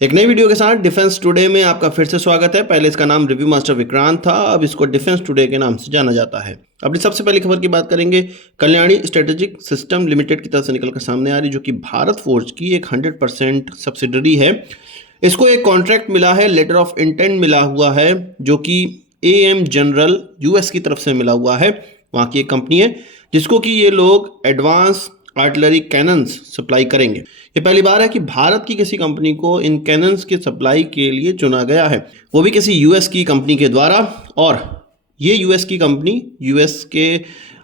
एक नई वीडियो के साथ डिफेंस टुडे में आपका फिर से स्वागत है। पहले इसका नाम रिव्यू मास्टर विक्रांत था, अब इसको डिफेंस टुडे के नाम से जाना जाता है। अपनी सबसे पहली खबर की बात करेंगे। कल्याणी स्ट्रेटेजिक सिस्टम लिमिटेड की तरफ से निकलकर सामने आ रही, जो कि भारत फोर्ज की एक 100% सब्सिडरी है। इसको एक कॉन्ट्रैक्ट मिला है, लेटर ऑफ इंटेंट मिला हुआ है, जो कि AM जनरल US की तरफ से मिला हुआ है। वहाँ की एक कंपनी है जिसको कि ये लोग एडवांस आर्टिलरी कैनन्स सप्लाई करेंगे। ये पहली बार है कि भारत की किसी कंपनी को इन कैनन्स के सप्लाई के लिए चुना गया है, वो भी किसी US की कंपनी के द्वारा। और ये US की कंपनी US के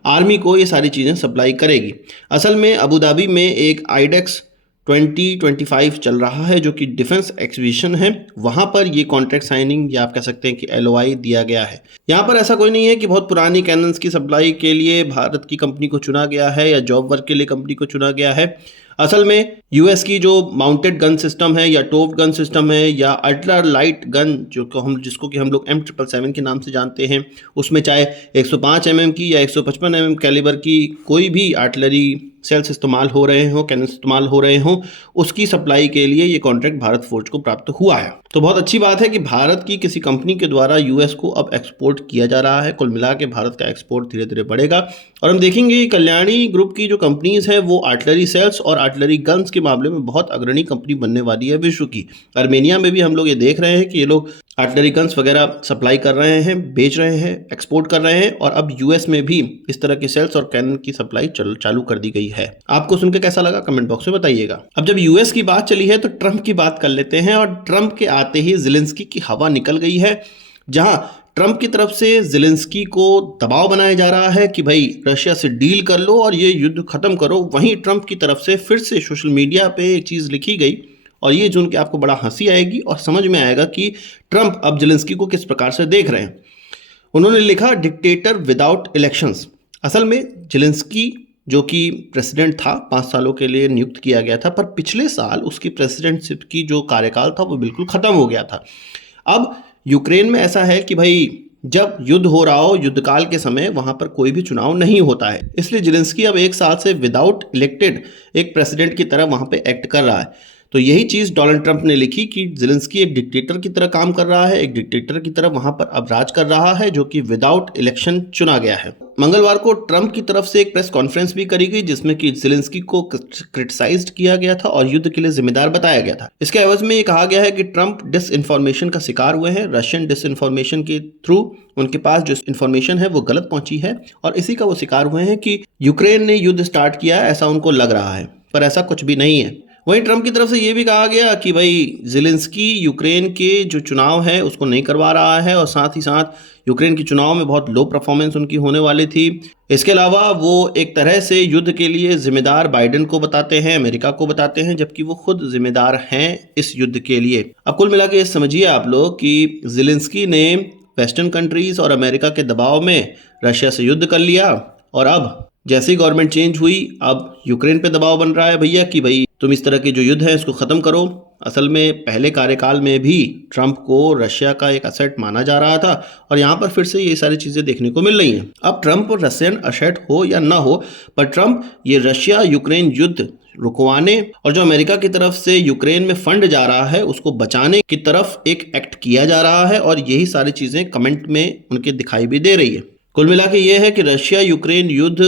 आर्मी को ये सारी चीज़ें सप्लाई करेगी। असल में अबू धाबी में एक आईडेक्स 2025 चल रहा है, जो कि डिफेंस एक्सहिबिशन है। वहाँ पर ये कॉन्ट्रैक्ट साइनिंग या आप कह सकते हैं कि LOI दिया गया है। यहाँ पर ऐसा कोई नहीं है कि बहुत पुरानी कैनन्स की सप्लाई के लिए भारत की कंपनी को चुना गया है या जॉब वर्क के लिए कंपनी को चुना गया है। असल में US की जो माउंटेड गन सिस्टम है या टोप्ड गन सिस्टम है या अल्ट्रा लाइट गन जिसको कि हम लोग M777 के नाम से जानते हैं, उसमें चाहे 105 mm की या 155 mm कैलिबर की कोई भी आर्टिलरी सेल्स इस्तेमाल हो रहे हों, कैनन इस्तेमाल हो रहे हों, उसकी सप्लाई के लिए ये कॉन्ट्रैक्ट भारत फोर्ज को प्राप्त हुआ है। तो बहुत अच्छी बात है कि भारत की किसी कंपनी के द्वारा US को अब एक्सपोर्ट किया जा रहा है। कुल मिला के भारत का एक्सपोर्ट धीरे धीरे बढ़ेगा और हम देखेंगे कि कल्याणी ग्रुप की जो कंपनीज है वो आर्टिलरी सेल्स और आर्टिलरी गन्स के मामले में बहुत अग्रणी कंपनी बनने वाली है विश्व की। आर्मेनिया में भी हम लोग ये देख रहे हैं कि ये लोग आर्टिलरी गन्स वगैरह सप्लाई कर रहे हैं, बेच रहे हैं, एक्सपोर्ट कर रहे हैं और अब US में भी इस तरह के सेल्स और कैनन की सप्लाई चालू कर दी गई है। आपको सुनकर कैसा लगा कमेंट बॉक्स में बताइएगा। अब जब US की बात चली है तो ट्रंप की बात कर लेते हैं। और ट्रंप के आते ही ज़ेलेंस्की की हवा निकल गई है, जहां ट्रंप की तरफ से ज़ेलेंस्की को दबाव बनाया जा रहा है कि भाई रशिया से डील कर लो और ये युद्ध खत्म करो। वहीं ट्रंप की तरफ से फिर से सोशल मीडिया पे एक चीज़ लिखी गई और ये सुन के आपको बड़ा हंसी आएगी और समझ में आएगा कि ट्रंप अब ज़ेलेंस्की को किस प्रकार से देख रहे हैं। उन्होंने लिखा, डिक्टेटर विदाउट इलेक्शंस। असल में ज़ेलेंस्की जो कि प्रेसिडेंट था 5 सालों के लिए नियुक्त किया गया था, पर पिछले साल उसकी प्रेसिडेंटशिप की जो कार्यकाल था वो बिल्कुल ख़त्म हो गया था। अब यूक्रेन में ऐसा है कि भाई जब युद्ध हो रहा हो, युद्धकाल के समय वहाँ पर कोई भी चुनाव नहीं होता है, इसलिए ज़ेलेंस्की अब 1 साल से विदाउट इलेक्टेड एक प्रेसिडेंट की तरह वहाँ पे एक्ट कर रहा है। तो यही चीज़ डोनाल्ड ट्रंप ने लिखी कि ज़ेलेंस्की एक डिक्टेटर की तरह काम कर रहा है, एक डिक्टेटर की तरह वहाँ पर अब राज कर रहा है, जो कि विदाउट इलेक्शन चुना गया है। मंगलवार को ट्रंप की तरफ से एक प्रेस कॉन्फ्रेंस भी करी गई, जिसमें कि ज़ेलेंस्की को क्रिटिसाइज्ड किया गया था और युद्ध के लिए जिम्मेदार बताया गया था। इसके एवज में ये कहा गया है कि ट्रंप डिसइंफॉर्मेशन का शिकार हुए हैं। रशियन डिसइंफॉर्मेशन के थ्रू उनके पास जो इन्फॉर्मेशन है वो गलत पहुंची है और इसी का वो शिकार हुए हैं कि यूक्रेन ने युद्ध स्टार्ट किया, ऐसा उनको लग रहा है, पर ऐसा कुछ भी नहीं है। वहीं ट्रंप की तरफ से ये भी कहा गया कि भाई ज़ेलेंस्की यूक्रेन के जो चुनाव है उसको नहीं करवा रहा है और साथ ही साथ यूक्रेन के चुनाव में बहुत लो परफॉर्मेंस उनकी होने वाली थी। इसके अलावा वो एक तरह से युद्ध के लिए जिम्मेदार बाइडेन को बताते हैं, अमेरिका को बताते हैं, जबकि वो खुद जिम्मेदार हैं इस युद्ध के लिए। अब कुल मिला के समझिए आप लोग कि ज़ेलेंस्की ने वेस्टर्न कंट्रीज़ और अमेरिका के दबाव में रशिया से युद्ध कर लिया और अब जैसे ही गवर्नमेंट चेंज हुई अब यूक्रेन पे दबाव बन रहा है भैया कि भाई तुम इस तरह के जो युद्ध है इसको ख़त्म करो। असल में पहले कार्यकाल में भी ट्रंप को रशिया का एक असेट माना जा रहा था और यहाँ पर फिर से ये सारी चीज़ें देखने को मिल रही हैं। अब ट्रंप रशियन असेट हो या ना हो, पर ट्रंप ये रशिया यूक्रेन युद्ध रुकवाने और जो अमेरिका की तरफ से यूक्रेन में फंड जा रहा है उसको बचाने की तरफ एक एक्ट किया जा रहा है और यही सारी चीज़ें कमेंट में उनके दिखाई भी दे रही है। कुल मिला के ये है कि रशिया यूक्रेन युद्ध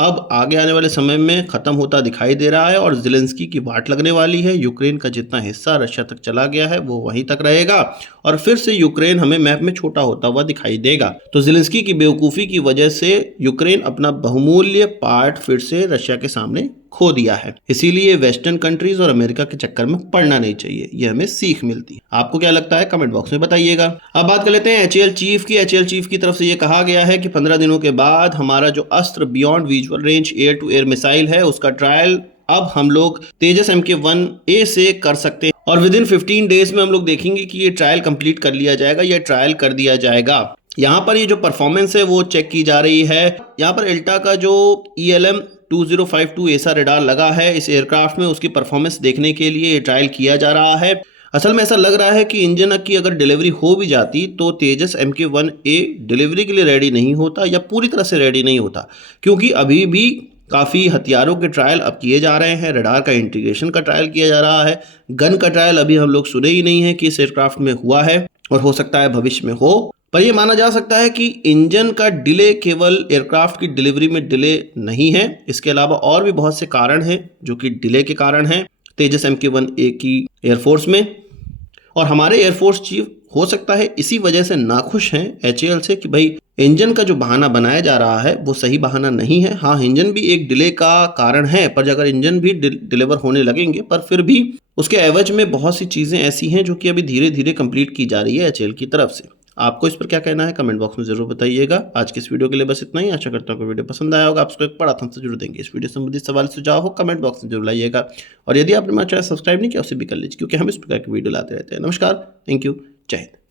अब आगे आने वाले समय में ख़त्म होता दिखाई दे रहा है और ज़ेलेंस्की की वाट लगने वाली है। यूक्रेन का जितना हिस्सा रशिया तक चला गया है वो वहीं तक रहेगा और फिर से यूक्रेन हमें मैप में छोटा होता हुआ दिखाई देगा। तो ज़ेलेंस्की की बेवकूफ़ी की वजह से यूक्रेन अपना बहुमूल्य पार्ट फिर से रशिया के सामने खो दिया है। इसीलिए वेस्टर्न कंट्रीज और अमेरिका के चक्कर में पड़ना नहीं चाहिए, ये हमें सीख मिलती है। आपको क्या लगता है कमेंट बॉक्स में बताइएगा। अब बात कर लेते हैं HAL चीफ की। HAL चीफ की तरफ से ये कहा गया है कि 15 दिनों के बाद हमारा जो Astra beyond visual range air to air missile है उसका ट्रायल अब हम लोग तेजस MK1A से कर सकते हैं और विद इन 15 डेज में हम लोग देखेंगे कि ये ट्रायल कंप्लीट कर लिया जाएगा, ये ट्रायल कर दिया जाएगा। यहाँ पर ये जो परफॉर्मेंस है वो चेक की जा रही है। यहाँ पर एल्टा का जो ELM 2052 ऐसा रडार लगा है इस एयरक्राफ्ट में, उसकी परफॉर्मेंस देखने के लिए ये ट्रायल किया जा रहा है। असल में ऐसा लग रहा है कि इंजन की अगर डिलीवरी हो भी जाती तो तेजस MK1A डिलीवरी के लिए रेडी नहीं होता या पूरी तरह से रेडी नहीं होता, क्योंकि अभी भी काफ़ी हथियारों के ट्रायल अब किए जा रहे हैं, रडार का इंटीग्रेशन का ट्रायल किया जा रहा है, गन का ट्रायल अभी हम लोग सुने ही नहीं है कि इस एयरक्राफ्ट में हुआ है और हो सकता है भविष्य में हो। पर यह माना जा सकता है कि इंजन का डिले केवल एयरक्राफ्ट की डिलीवरी में डिले नहीं है, इसके अलावा और भी बहुत से कारण हैं जो कि डिले के कारण हैं तेजस MK1A की एयरफोर्स में। और हमारे एयरफोर्स चीफ हो सकता है इसी वजह से नाखुश हैं HAL से कि भाई इंजन का जो बहाना बनाया जा रहा है वो सही बहाना नहीं है। हाँ, इंजन भी एक डिले का कारण है, पर अगर इंजन भी डिलीवर होने लगेंगे, पर फिर भी उसके एवज में बहुत सी चीज़ें ऐसी हैं जो कि अभी धीरे धीरे कंप्लीट की जा रही है HAL की तरफ से। आपको इस पर क्या कहना है कमेंट बॉक्स में जरूर बताइएगा। आज की इस वीडियो के लिए बस इतना ही। आशा करता हूँ कि वीडियो पसंद आया होगा। आपको एक बड़ा थम्स अप जरूर देंगे। इस वीडियो संबंधित सवाल सुझाव हो कमेंट बॉक्स में जरूर लाइएगा, और यदि आपने हमारा चैनल सब्सक्राइब नहीं किया उसे भी कर लीजिए, क्योंकि हम इस प्रकार की वीडियो लाते रहते हैं। नमस्कार, थैंक यू, जय हिंद।